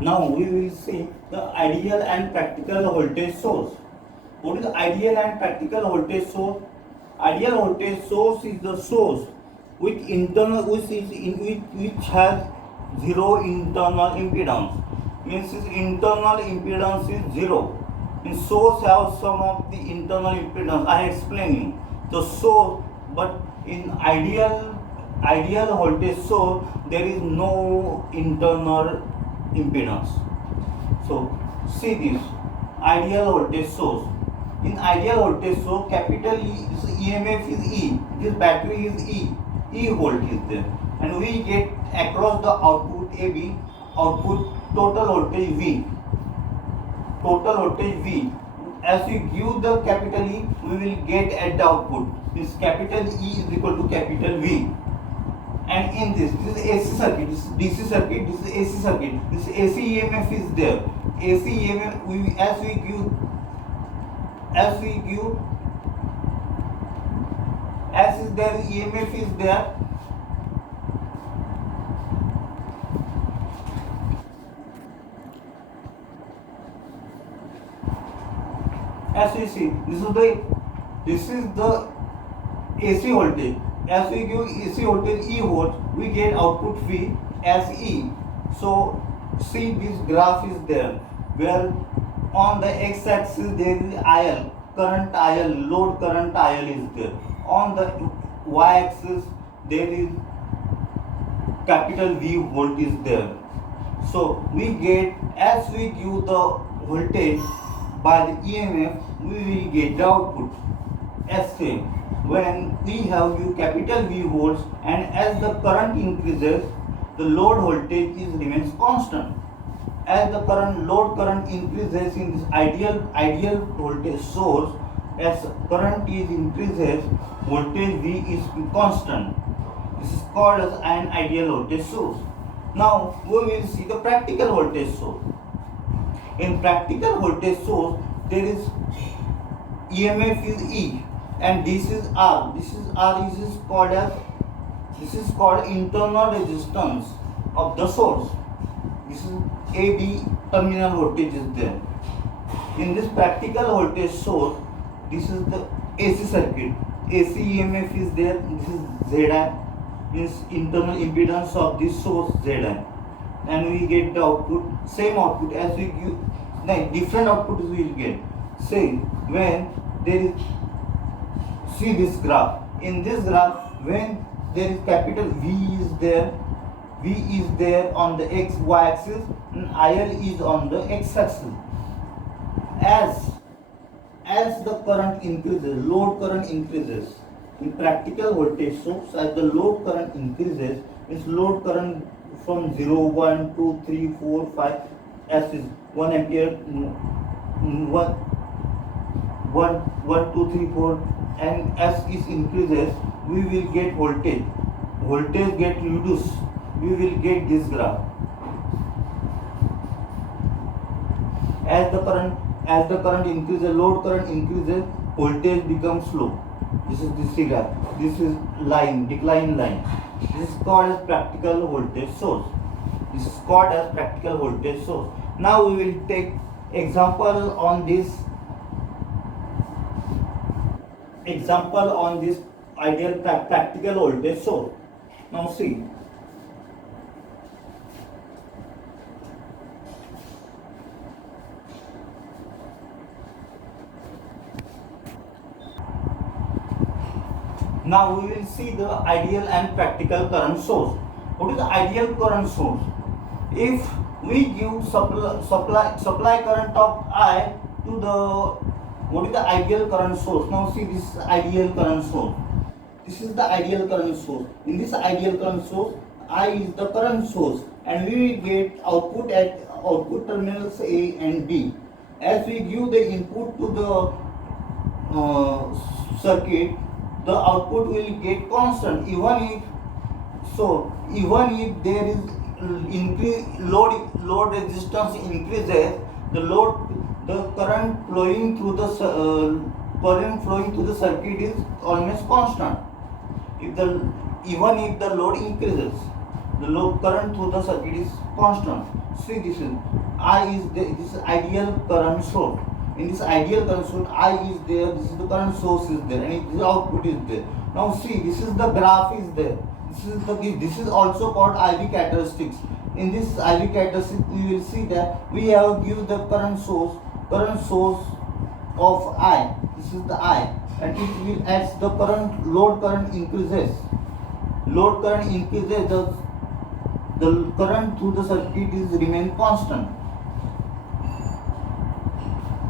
Now we will see the ideal and practical voltage source. What is the ideal and practical voltage source? Ideal voltage source is the source which has zero internal impedance. Means its internal impedance is zero. Means source has some of the internal impedance. I am explaining the source, but in ideal voltage source there is no internal impedance. So see this ideal voltage source. In ideal voltage source, capital E, this EMF is E, this battery is E volt is there, and we get across the output AB, output total voltage V, total voltage V. As we give the capital E, we will get at the output. This capital E is equal to capital V. And in this is AC circuit, this is DC circuit, this is AC circuit, this AC EMF is there. AC EMF, as we give as is there EMF is there, as we see this is the AC voltage. As we give AC voltage E volt, we get output V as E. So see this graph is there where on the x-axis there is IL, current IL, load current IL is there. On the y-axis there is capital V volt is there. So we get, as we give the voltage by the EMF, we will get the output as same. When we have you capital V volts, and as the current increases, the load voltage remains constant. As the load current increases in this ideal voltage source, as current is increases, voltage V is constant. This is called as an ideal voltage source. Now we will see the practical voltage source. In practical voltage source, there is EMF is E, and this is R. This is R. This is called internal resistance of the source. This is AB terminal voltage is there. In this practical voltage source, this is the AC circuit. AC EMF is there. This is Zi, means internal impedance of this source Zi, and we get the output, same output as we give. No, different outputs we will get. Say when there is, see this graph. In this graph, when there is capital V is there, V is there on the x y axis, and IL is on the x axis. As the current increases, load current increases. In practical voltage source, as the load current increases, means load current from 0, 1, 2, 3, 4, 5, as is 1 ampere, 1, 2, 3, 4, and as it increases, we will get voltage. Voltage get reduced. We will get this graph. As the current increases, load current increases, voltage becomes low. This is this figure. This is decline line. This is called as practical voltage source. This is called as practical voltage source. Now we will take example on this ideal practical voltage source. Now see. Now we will see the ideal and practical current source. What is the ideal current source? If we give supply current of I to the, what is the ideal current source? Now see, this is ideal current source. This is the ideal current source. In this ideal current source, I is the current source, and we will get output at output terminals A and B. As we give the input to the circuit, the output will get constant. Even if there is load resistance increases, the current flowing through the circuit is almost constant. Even if the load increases, the load current through the circuit is constant. See, this is I is there, this is ideal current source. In this ideal current source, I is there, this is the current source is there, and the output is there. Now see, this is the graph is there. This is also called IV characteristics. In this IV characteristics, we will see that we have give the current source of I. This is the I, and it will as the load current increases. Load current increases, the current through the circuit is remain constant.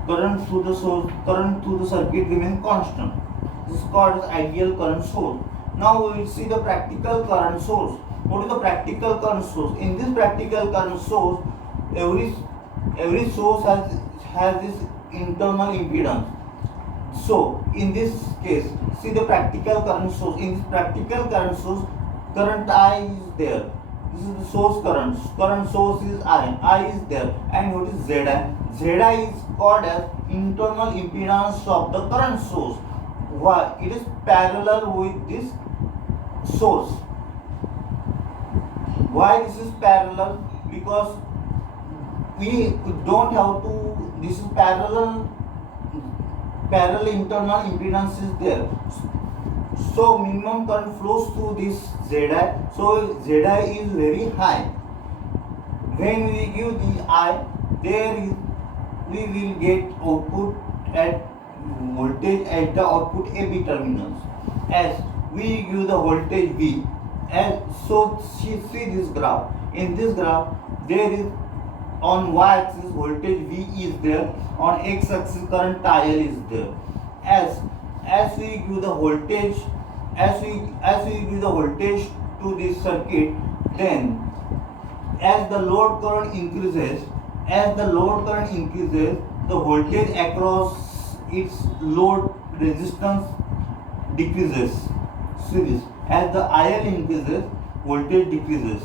Current through the circuit remain constant. This is called as ideal current source. Now we will see the practical current source. What is the practical current source? In this practical current source, every source has this internal impedance. So in this case, see the practical current source. In this practical current source, current I is there. This is the source current. Current source is I is there. And what is Zi? Zi is called as internal impedance of the current source. Why? It is parallel with this source. Why this is parallel? Because we don't have to. This is parallel internal impedance is there. So minimum current flows through this Zi. So Zi is very high. When we give the I, we will get output at voltage at the output AB terminals. As we give the voltage V, and so see this graph. In this graph, there is on y-axis voltage V is there, on x-axis current IL is there. As we give the voltage, as we give the voltage to this circuit, then as the load current increases, the voltage across its load resistance decreases. See this. As the IL increases, voltage decreases.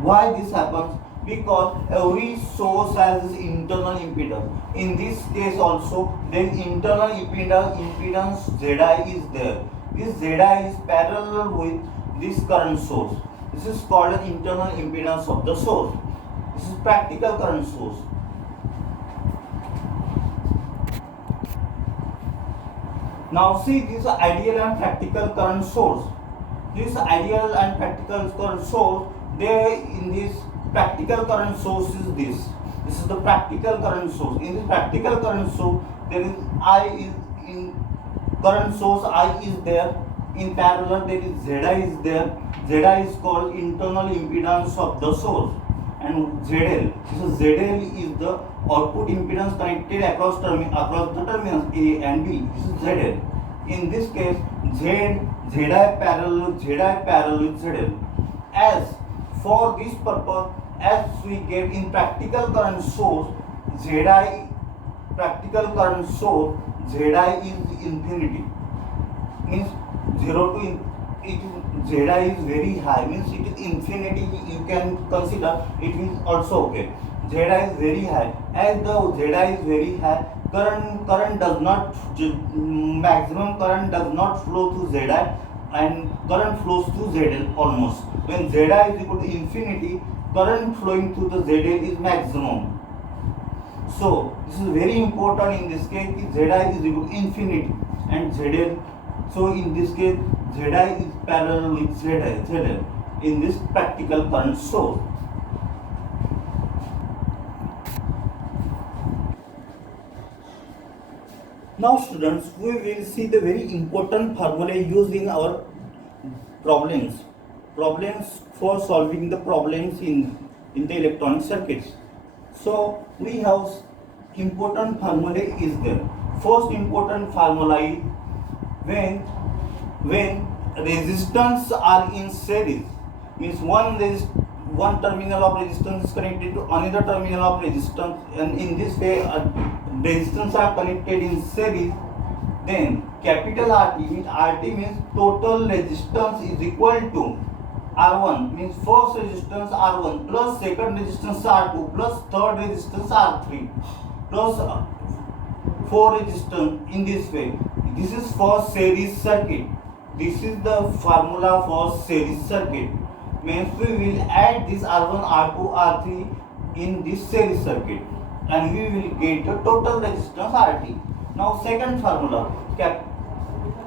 Why this happens? Because every source has its internal impedance. In this case also, there is internal impedance Zi is there. This Zi is parallel with this current source. This is called an internal impedance of the source. This is practical current source. Now see this ideal and practical current source. This ideal and practical current source, there in this practical current source is this. This is the practical current source. In this practical current source, there is I is in current source I is there. In parallel, there is Zi is there. Zi is called internal impedance of the source. And ZL. So ZL is the output impedance connected across the terminals A and B. This is ZL. In this case, Zi parallel with ZL. As for this purpose, as we get in practical current source, Zi is infinity. Means 0 to Zi is very high, means it is infinity. You can consider it is also okay. Zi is very high. As the Zi is very high, maximum current does not flow to Zi, and current flows to ZL almost. When Zi is equal to infinity, current flowing through the ZL is maximum. So this is very important in this case. Zi is equal to infinity and ZL. So in this case, Zi is parallel with ZL in this practical current source. Now students, we will see the very important formula used in our problems for solving the problems in the electronic circuits. So we have important formula is there. First important formula is when resistance are in series, means one terminal of resistance is connected to another terminal of resistance, and in this way resistance are connected in series, then capital RT means total resistance is equal to R1, means first resistance R1 plus second resistance R2 plus third resistance R3 plus 4 resistance. In this way, this is for series circuit. This is the formula for series circuit. means we will add this R1, R2, R3 in this series circuit and we will get the total resistance RT. Now second formula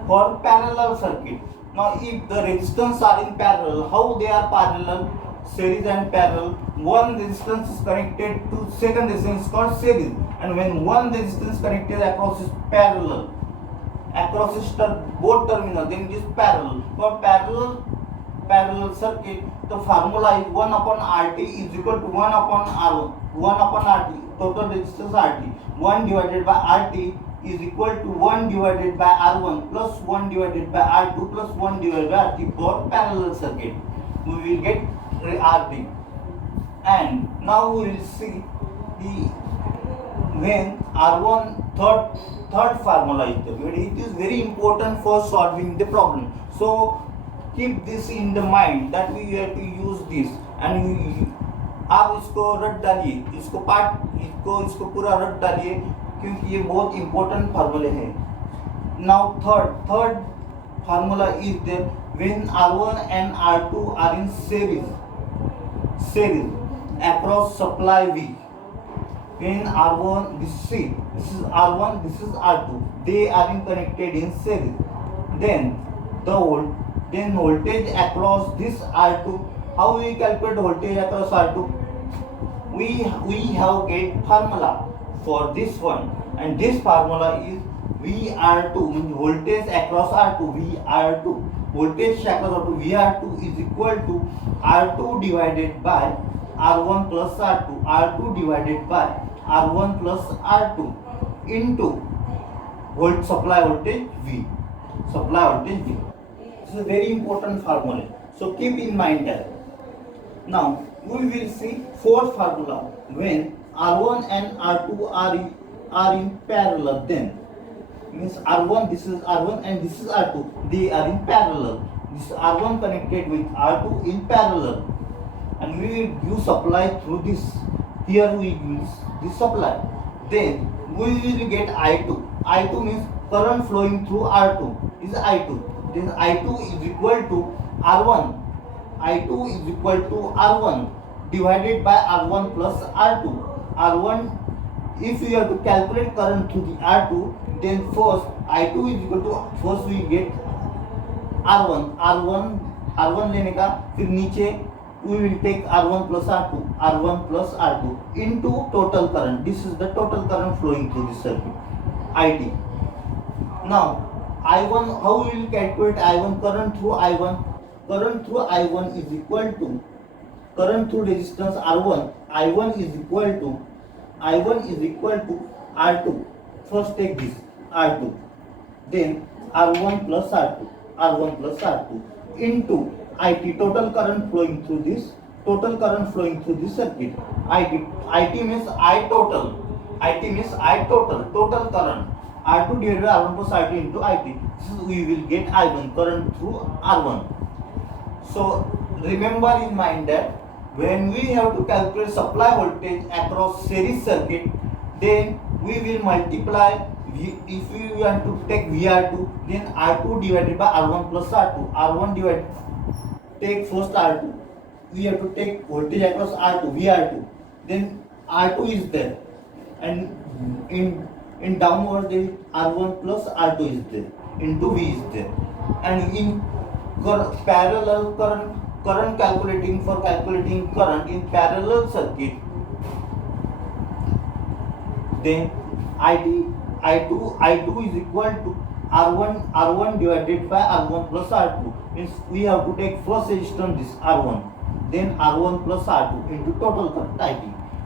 for parallel circuit. Now if the resistance are in parallel, how they are parallel? Series and parallel. One resistance is connected to second resistance called series, and when one resistance connected across is parallel, across is both terminal, then it is parallel. For parallel circuit, the formula is 1 upon RT is equal to 1 upon R1, 1 upon RT, total resistance RT, 1 divided by RT is equal to 1 divided by R1 plus 1 divided by R2 plus 1 divided by RT for parallel circuit. We will get RT. And now we will see the when R1 third formula is there. It is very important for solving the problem. So keep this in the mind that we have to use this, and आप इसको रट डालिए, इसको पूरा रट डालिए क्योंकि ये बहुत important फार्मूले हैं. Now third formula is there when R1 and R2 are in series across supply V. When R1, this is R1, this is R2, they are connected in series. Then voltage across this R2. How we calculate voltage across R2? We have get formula for this one, and this formula is VR2, means voltage across R2. VR2, voltage across R2, VR2 is equal to R2 divided by R1 plus R2, R2 divided by R1 plus R2 into supply voltage V. This is a very important formula. So keep in mind that. Now we will see fourth formula when R1 and R2 are in parallel. Then means R1, this is R1 and this is R2. They are in parallel. This R1 connected with R2 in parallel, and we will use supply through this. Here we use this supply. Then we will get I2. I2 means current flowing through R2 is I2. Then I2 is equal to R1. I2 is equal to R1 divided by R1 plus R2. R1, if we have to calculate current through the R2, then first I2 is equal to, first we get R1 लेने का, फिर नीचे we will take R1 plus R2 into total current. This is the total current flowing through this circuit, IT. Now I1, how we will calculate I1? Current through I1 is equal to current through resistance R1. I1 is equal to R2. First take this R2, then R1 plus R2 into IT, total current flowing through this circuit. IT means I total. Total current. R2 divided by R1 plus R2 into IT. So we will get I1, current through R1. So remember in mind that when we have to calculate supply voltage across series circuit, then we will multiply. If we want to take VR2, then R2 divided by R1 plus R2. Take first R2. We have to take voltage across R2, VR2. Then R2 is there, and in downward there R1 plus R2 is there, into V is there, and in parallel current calculating current in parallel circuit, then I2 is equal to R1 divided by R1 plus R2. Means we have to take first resistance this R1, then R1 plus R2 into total current IT.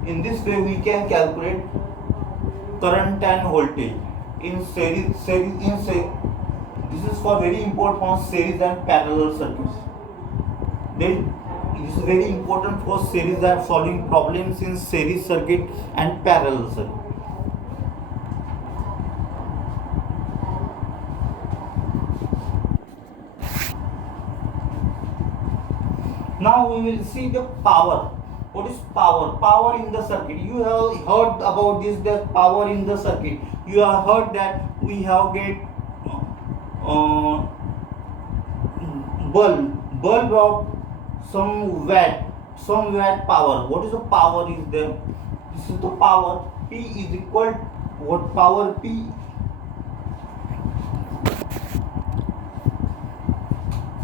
In this way we can calculate current and voltage in series. This is for very important for series and parallel circuits. Then it is very important for series and solving problems in series circuit and parallel circuit. Now we will see the power. What is power? Power in the circuit. You have heard about this, the power in the circuit. You have heard that we have get bulb of some watt power. What is the power is there? This is the power. P is equal what power P.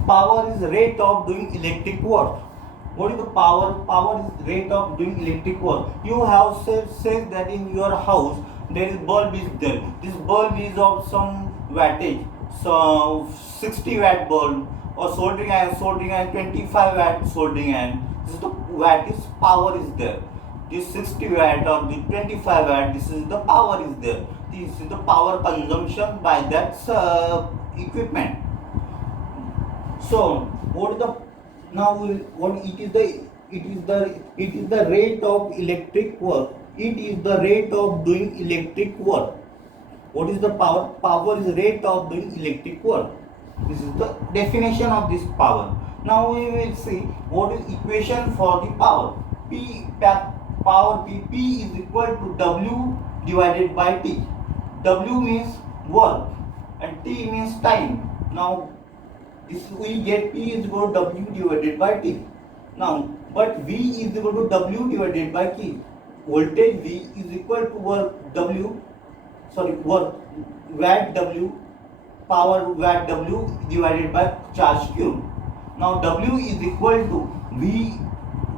Power is rate of doing electric work. What is the power? Power is rate of doing electric work. You have said that in your house there is bulb is there. This bulb is of some wattage. So 60 watt bulb or soldering iron 25 watt soldering iron. This is the watt is power is there. This 60 watt or the 25 watt. This is the power is there. This is the power consumption by that equipment. So what is the now what it is the rate of electric work. It is the rate of doing electric work. What is the power? Power is rate of doing electric work. This is the definition of this power. Now we will see what is equation for the power. Power P is equal to W divided by T. W means work and T means time. Now this we get P is equal to W divided by T. Now, but V is equal to W divided by T. Voltage V is equal to work watt W, power watt W divided by charge Q. Now W is equal to V.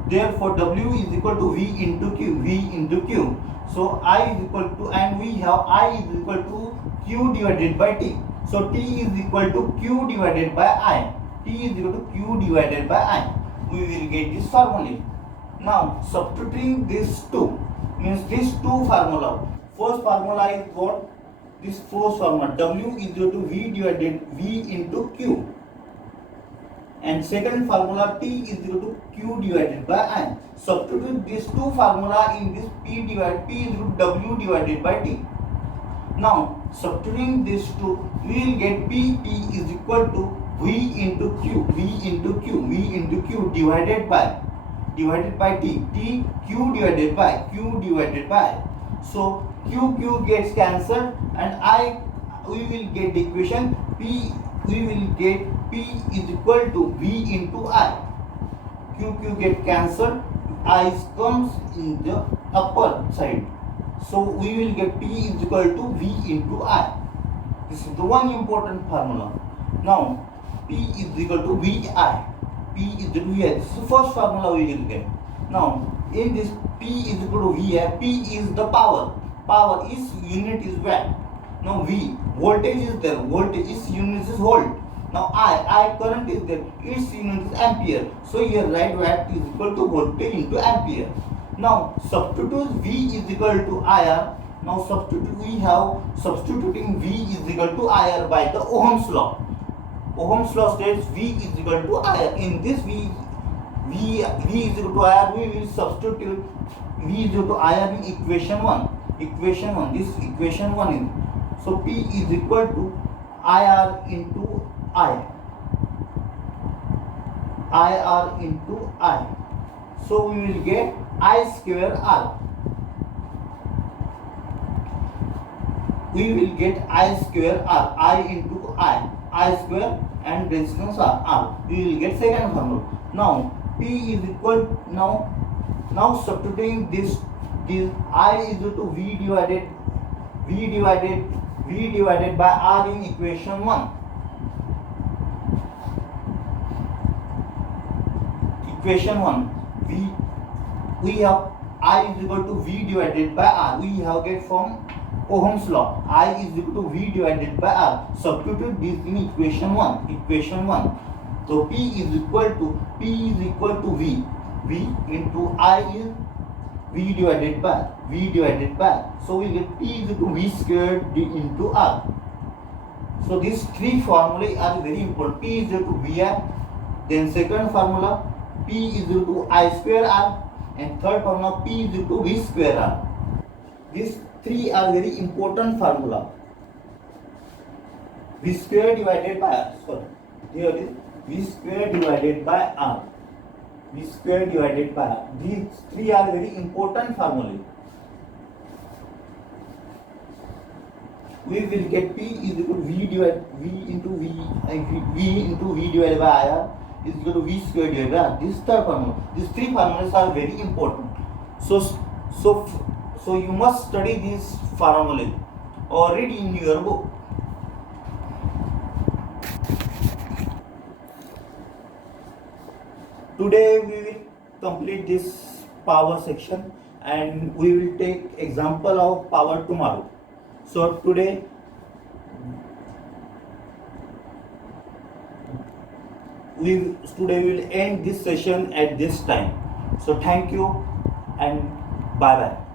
Therefore, W is equal to V into Q. So I is equal to, and we have I is equal to Q divided by T. So T is equal to Q divided by I. T is equal to Q divided by I. We will get this formula. Now substituting these two means these two formula. First formula is what? This first formula W is equal to V into Q. And second formula T is equal to Q divided by I. Substitute these two formula in this P is equal to W divided by T. Now substituting these two, we will get P is equal to V into Q divided by T Q divided by. So Q gets cancelled and we will get the equation P. We will get P is equal to V into I. Q get cancelled. I comes in the upper side. So we will get P is equal to V into I. This is the one important formula. Now P is equal to VI. P is equal to VI. This is the first formula we will get. Now in this P is equal to VI. P is the power. Power is unit is watt. Now V voltage is there. Voltage is unit is volt. Now I current is there. Its unit is ampere. So here write watt is equal to voltage into ampere. Now substitute V is equal to IR. Now substituting V is equal to IR by the Ohm's law. Ohm's law states V is equal to IR. In this V is equal to IR, we will substitute V is equal to IR in equation 1. This equation 1 is, so P is equal to IR into I. IR into I. So we will get I square R. We will get I square R. I into I square and resistance R. We will get second formula. Now P is equal now substituting this I is equal to V divided by R in equation 1. Equation 1 we have I is equal to V divided by R. We have get from Ohm's law. I is equal to V divided by R. Substitute this in equation 1. So P is equal to V. V into I is V divided by. So we get P is equal to V squared into R. So these three formulae are very important. P is equal to VI. Then second formula P is equal to I square R. And third formula P is equal to V square R. These three are very important formula. V square divided by R. Sorry, here is V square divided by R. V square divided by R. These three are very important formulae. We will get P is equal to V into V divided by IR. is equal to V squared divided by. This is the formula. These three formulas are very important. So you must study these formulas already in your book. Today we will complete this power section and we will take example of power tomorrow. So today we will end this session at this time. So thank you and bye bye.